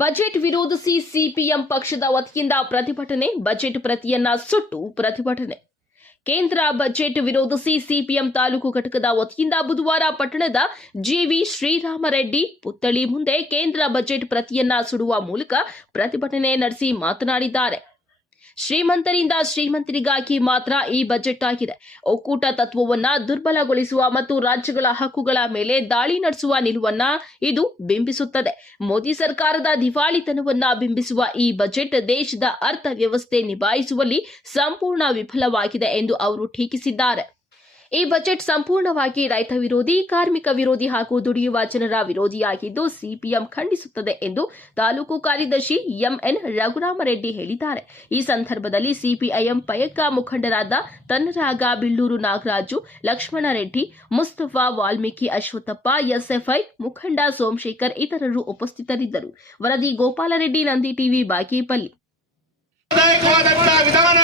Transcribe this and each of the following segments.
Budget ವಿರೋಧಿಸಿ CPM ಪಕ್ಷದ ವತಿಯಿಂದ ಪ್ರತಿಭಟನೆ, ಬಜೆಟ್ ಪ್ರತಿಯನ್ನ ಸುಟ್ಟು ಪ್ರತಿಭಟನೆ. ಕೇಂದ್ರ ಬಜೆಟ್ ವಿರೋಧಿಸಿ ಸಿಪಿಎಂ ತಾಲೂಕು ಘಟಕದ ವತಿಯಿಂದ ಬುಧವಾರ ಪಟ್ಟಣದ ಜಿವಿ ಶ್ರೀರಾಮರೆಡ್ಡಿ ಪುತ್ಥಳಿ ಮುಂದೆ ಕೇಂದ್ರ ಬಜೆಟ್ ಪ್ರತಿಯನ್ನ ಸುಡುವ ಮೂಲಕ ಪ್ರತಿಭಟನೆ ನಡೆಸಿ ಮಾತನಾಡಿದ್ದಾರೆ. ಶ್ರೀಮಂತರಿಂದ ಶ್ರೀಮಂತರಿಗಾಗಿ ಮಾತ್ರ ಈ ಬಜೆಟ್ ಆಗಿದೆ. ಒಕ್ಕೂಟ ತತ್ವವನ್ನ ದುರ್ಬಲಗೊಳಿಸುವ ಮತ್ತು ರಾಜ್ಯಗಳ ಹಕ್ಕುಗಳ ಮೇಲೆ ದಾಳಿ ನಡೆಸುವ ನಿಲುವನ್ನ ಇದು ಬಿಂಬಿಸುತ್ತದೆ. ಮೋದಿ ಸರ್ಕಾರದ ದಿವಾಳಿತನವನ್ನ ಬಿಂಬಿಸುವ ಈ ಬಜೆಟ್ ದೇಶದ ಅರ್ಥವ್ಯವಸ್ಥೆ ನಿಭಾಯಿಸುವಲ್ಲಿ ಸಂಪೂರ್ಣ ವಿಫಲವಾಗಿದೆ ಎಂದು ಅವರು ಟೀಕಿಸಿದ್ದಾರೆ. ಈ ಬಜೆಟ್ ಸಂಪೂರ್ಣವಾಗಿ ರೈತ ವಿರೋಧಿ, ಕಾರ್ಮಿಕ ವಿರೋಧಿ ಹಾಗೂ ದುಡಿಯುವ ಜನರ ವಿರೋಧಿಯಾಗಿದ್ದು ಸಿಪಿಎಂ ಖಂಡಿಸುತ್ತದೆ ಎಂದು ತಾಲೂಕು ಕಾರ್ಯದರ್ಶಿ ಎಂಎನ್ ರಘುರಾಮರೆಡ್ಡಿ ಹೇಳಿದ್ದಾರೆ. ಈ ಸಂದರ್ಭದಲ್ಲಿ ಸಿಪಿಐಎಂ ಪಯಕ್ಕ ಮುಖಂಡರಾದ ತನ್ನರಾಗ ಬಿಳ್ಳೂರು ನಾಗರಾಜು, ಲಕ್ಷ್ಮಣ ರೆಡ್ಡಿ, ಮುಸ್ತಫಾ ವಾಲ್ಮೀಕಿ ಅಶ್ವತ್ಥಪ್ಪ, ಎಸ್ಎಫ್ಐ ಮುಖಂಡ ಸೋಮಶೇಖರ್ ಇತರರು ಉಪಸ್ಥಿತರಿದ್ದರು. ವರದಿ ಗೋಪಾಲರೆಡ್ಡಿ, ನಂದಿ ಟಿವಿ, ಬಾಗೇಪಲ್ಲಿ. ಸಾಂಪ್ರದಾಯಿಕವಾದಂತಹ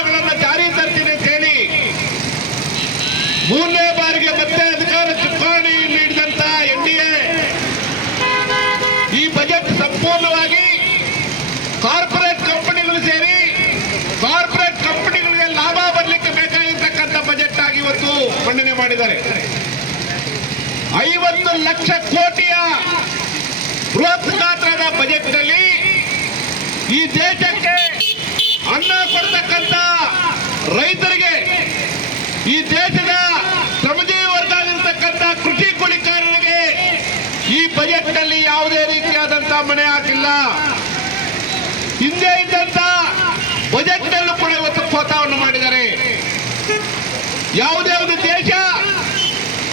ಮಂಡನೆ ಮಾಡಿದ್ದಾರೆ. ಐವತ್ತು ಲಕ್ಷ ಕೋಟಿಯ ಬೃಹತ್ ಗಾತ್ರದ ಬಜೆಟ್ನಲ್ಲಿ ಈ ದೇಶಕ್ಕೆ ಅನ್ನ ಕೊಡ್ತಕ್ಕಂಥ ರೈತರಿಗೆ ಈ ದೇಶದ ಶ್ರಮಜೀವಿ ವರ್ಗ ಕೃಷಿ ಕೂಲಿಕಾರರಿಗೆ ಈ ಬಜೆಟ್ನಲ್ಲಿ ಯಾವುದೇ ರೀತಿಯಾದಂಥ ಮನೆ ಹಾಕಿಲ್ಲ. ಹಿಂದೆ ಇದ್ದಂತ ಬಜೆಟ್ ನಲ್ಲೂ ಕೂಡ ಇವತ್ತು ಖೋತಾವನ್ನು ಮಾಡಿದ್ದಾರೆ. ಯಾವುದೇ ಒಂದು ದೇಶ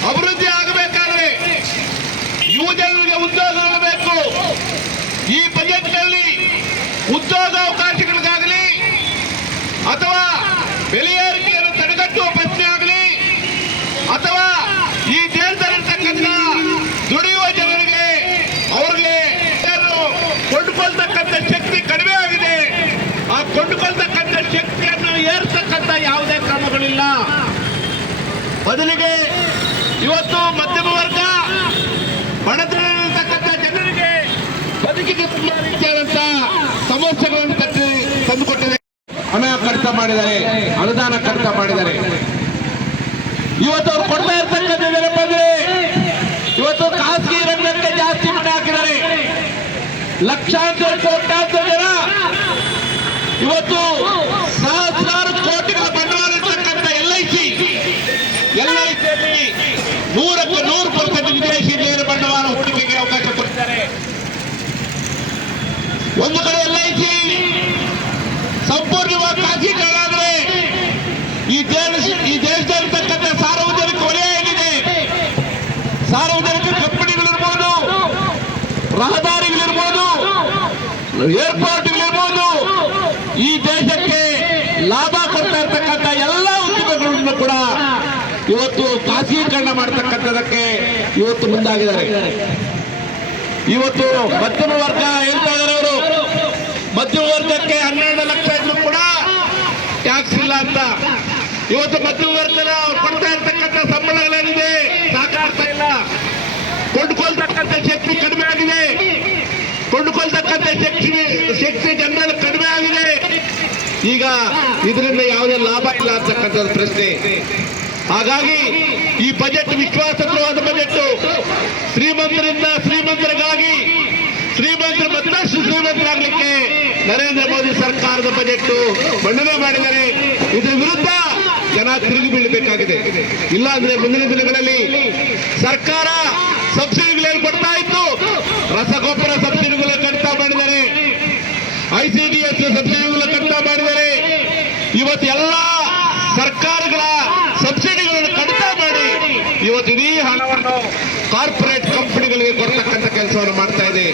ಅಭಿವೃದ್ಧಿ ಆಗಬೇಕಾದ್ರೆ ಯುವ ಜನರಿಗೆ ಉದ್ಯೋಗಗಳು ಬೇಕು ಈ ಬಜೆಟ್ನಲ್ಲಿ ಉದ್ಯೋಗಾವಕಾಶಗಳಿಗಾಗಲಿ ಉದ್ಯೋಗ ಅಥವಾ ಬೆಲೆ ಏರಿಕೆಯನ್ನು ತಡೆಗಟ್ಟುವ ಪ್ರಶ್ನೆ ಆಗಲಿ ಅಥವಾ ಈ ದೇಶದಲ್ಲಿರ್ತಕ್ಕಂಥ ದುಡಿಯುವ ಜನರಿಗೆ ಅವ್ರಿಗೆ ಕೊಂಡುಕೊಳ್ತಕ್ಕಂಥ ಶಕ್ತಿ ಕಡಿಮೆ ಆಗಿದೆ, ಆ ಕೊಂಡುಕೊಳ್ತಕ್ಕಂಥ ಶಕ್ತಿಯನ್ನು ಏರ್ತಕ್ಕಂಥ ಯಾವುದೇ ಕ್ರಮಗಳಿಲ್ಲ. ಬದಲಿಗೆ ಇವತ್ತು ಮಧ್ಯಮ ವರ್ಗ, ಬಡತನದಲ್ಲಿರ್ತಕ್ಕಂಥ ಜನರಿಗೆ ಬದುಕಿಗೆ ತುಂಬಾ ರೀತಿಯಾದಂತ ಸಮಸ್ಯೆಗಳನ್ನು ಕಟ್ಟಿ ತಂದುಕೊಟ್ಟಿದೆ. ಹಣ ಕಡಿತ ಮಾಡಿದ್ದಾರೆ, ಅನುದಾನ ಕಡಿತ ಮಾಡಿದ್ದಾರೆ. ಇವತ್ತು ಅವ್ರು ಕೊಡ್ತಾ ಇರ್ತಕ್ಕಂಥ ಏನಪ್ಪ ಇವತ್ತು ಖಾಸಗಿ ರಂಗಕ್ಕೆ ಜಾಸ್ತಿ ಮನೆ ಲಕ್ಷಾಂತರ ಒಂದು ಕಡೆ ಎಲ್ ಐ ಸಿ ಸಂಪೂರ್ಣವಾಗಿ ಖಾಸಗೀಕರಣ ಆದರೆ ಈ ದೇಶ ಈ ದೇಶದಲ್ಲಿರ್ತಕ್ಕಂಥ ಸಾರ್ವಜನಿಕ ವಲಯ ಏನಿದೆ? ಸಾರ್ವಜನಿಕ ಕಂಪನಿಗಳಿರ್ಬೋದು, ರಹದಾರಿಗಳಿರ್ಬೋದು, ಏರ್ಪೋರ್ಟ್ಗಳಿರ್ಬೋದು, ಈ ದೇಶಕ್ಕೆ ಲಾಭ ಕೊಡ್ತಾ ಇರ್ತಕ್ಕಂಥ ಎಲ್ಲ ಉದ್ಯಮಗಳನ್ನು ಕೂಡ ಇವತ್ತು ಖಾಸಗೀಕರಣ ಮಾಡತಕ್ಕಂಥದಕ್ಕೆ ಇವತ್ತು ಮುಂದಾಗಿದ್ದಾರೆ. ಇವತ್ತು ಮಧ್ಯಮ ವರ್ಗ ಹೇಳ್ತಾ ಇದ್ದಾರೆ ಅವರು ಮಧ್ಯಮ ವರ್ಗಕ್ಕೆ ಹನ್ನೆರಡು ಲಕ್ಷ ಇದ್ರು ಕೂಡ ಟ್ಯಾಕ್ಸ್ ಇಲ್ಲ ಅಂತ ಇವತ್ತು ಮಧ್ಯಮ ವರ್ಗದ ಅವ್ರು ಕೊಡ್ತಾ ಇರ್ತಕ್ಕಂಥ ಸಂಬಳಗಳೇನಿದೆ ಸಾಕಾಗ್ತಾ ಇಲ್ಲ. ಕೊಂಡ್ಕೊಳ್ತಕ್ಕಂಥ ಶಕ್ತಿ ಕಡಿಮೆ ಆಗಿದೆ. ಕೊಂಡುಕೊಳ್ತಕ್ಕಂಥ ಶಕ್ತಿ ಶಕ್ತಿ ಜನರಲ್ಲಿ ಕಡಿಮೆ ಆಗಿದೆ. ಈಗ ಇದರಿಂದ ಯಾವುದೇ ಲಾಭ ಇಲ್ಲ ಅಂತಕ್ಕಂಥ ಪ್ರಶ್ನೆ. ಹಾಗಾಗಿ ಈ ಬಜೆಟ್ ವಿಶ್ವಾಸದ್ರವಾದ ಬಜೆಟ್ ಶ್ರೀಮಂತರಿಂದ ಶ್ರೀಮಂತರಿಗಾಗಿ, ಶ್ರೀಮಂತರು ಮತ್ತಷ್ಟು ಶ್ರೀಮಂತರಾಗಲಿಕ್ಕೆ ನರೇಂದ್ರ ಮೋದಿ ಸರ್ಕಾರದ ಬಜೆಟ್ ಮಂಡನೆ ಮಾಡಿದರೆ ಇದರ ವಿರುದ್ಧ ಜನ ತಿರುಗಿ ಬೀಳಬೇಕಾಗಿದೆ ಇಲ್ಲ ಅಂದ್ರೆ ಮುಂದಿನ ದಿನಗಳಲ್ಲಿ ಸರ್ಕಾರ ಸಬ್ಸಿಡಿಗಳೇನು ಕೊಡ್ತಾ ಇತ್ತು? ರಸಗೊಬ್ಬರ ಸಬ್ಸಿಡಿಗಳು ಕಡಿತ ಮಾಡಿದ್ದಾರೆ. ಐಸಿಡಿಎಸ್ ಸಬ್ಸಿಡಿಗಳು ಕಡಿತ ಮಾಡಿದ್ದಾರೆ. ಇವತ್ತು ಎಲ್ಲ ಸರ್ಕಾರಗಳ ಸಬ್ಸಿಡಿಗಳನ್ನು ಕಡಿತ ಮಾಡಿ ಇವತ್ತು ಇಡೀ ಹಣವನ್ನು ಕಾರ್ಪೊರೇಟ್ ಕಂಪನಿಗಳಿಗೆ ಕೊಡ್ತಕ್ಕಂಥ ಕೆಲಸವನ್ನು ಮಾಡ್ತಾ ಇದೆ.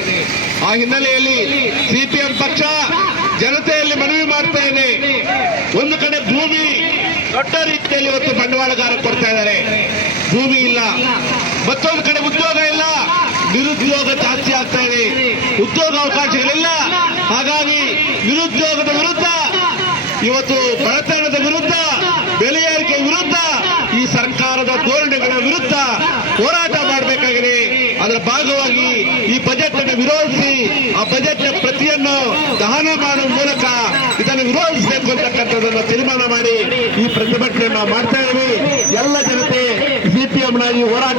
ಆ ಹಿನ್ನೆಲೆಯಲ್ಲಿ ಸಿಪಿಎಂ ಪಕ್ಷ ಜನತೆಯಲ್ಲಿ ಮನವಿ ಮಾಡ್ತಾ ಇದೆ. ದೊಡ್ಡ ರೀತಿಯಲ್ಲಿ ಇವತ್ತು ಬಂಡವಾಳಗಾರ ಕೊಡ್ತಾ ಇದ್ದಾರೆ. ಭೂಮಿ ಇಲ್ಲ. ಮತ್ತೊಂದು ಕಡೆ ಉದ್ಯೋಗ ಇಲ್ಲ. ನಿರುದ್ಯೋಗ ಜಾಸ್ತಿ ಆಗ್ತಾ ಇದೆ. ಉದ್ಯೋಗ ಅವಕಾಶಗಳಿಲ್ಲ. ಹಾಗಾಗಿ ನಿರುದ್ಯೋಗದ ವಿರುದ್ಧ, ಇವತ್ತು ಬಡತನದ ವಿರುದ್ಧ, ಬೆಲೆ ವಿರುದ್ಧ, ಈ ಸರ್ಕಾರದ ಧೋರಣೆಗಳ ವಿರುದ್ಧ ಹೋರಾಟ ಮಾಡಬೇಕಾಗಿದೆ. ಅದರ ಭಾಗವಾಗಿ ಈ ಬಜೆಟ್ ಅನ್ನು ವಿರೋಧಿಸಿ, ಆ ಬಜೆಟ್ ಪ್ರತಿಯನ್ನು ದಹನ ಮಾಡುವ ಮೂಲಕ ಇದನ್ನು ವಿರೋಧಿಸಬೇಕು ಅಂತಕ್ಕಂಥದ್ದನ್ನು ತೀರ್ಮಾನ ಮಾಡಿ ಈ ಪ್ರತಿಭಟನೆಯನ್ನ ಮಾಡ್ತಾ ಇದ್ದೀವಿ. ಎಲ್ಲ ಜನತೆ ಸಿಪಿಎಂನ ಈ ಹೋರಾಟ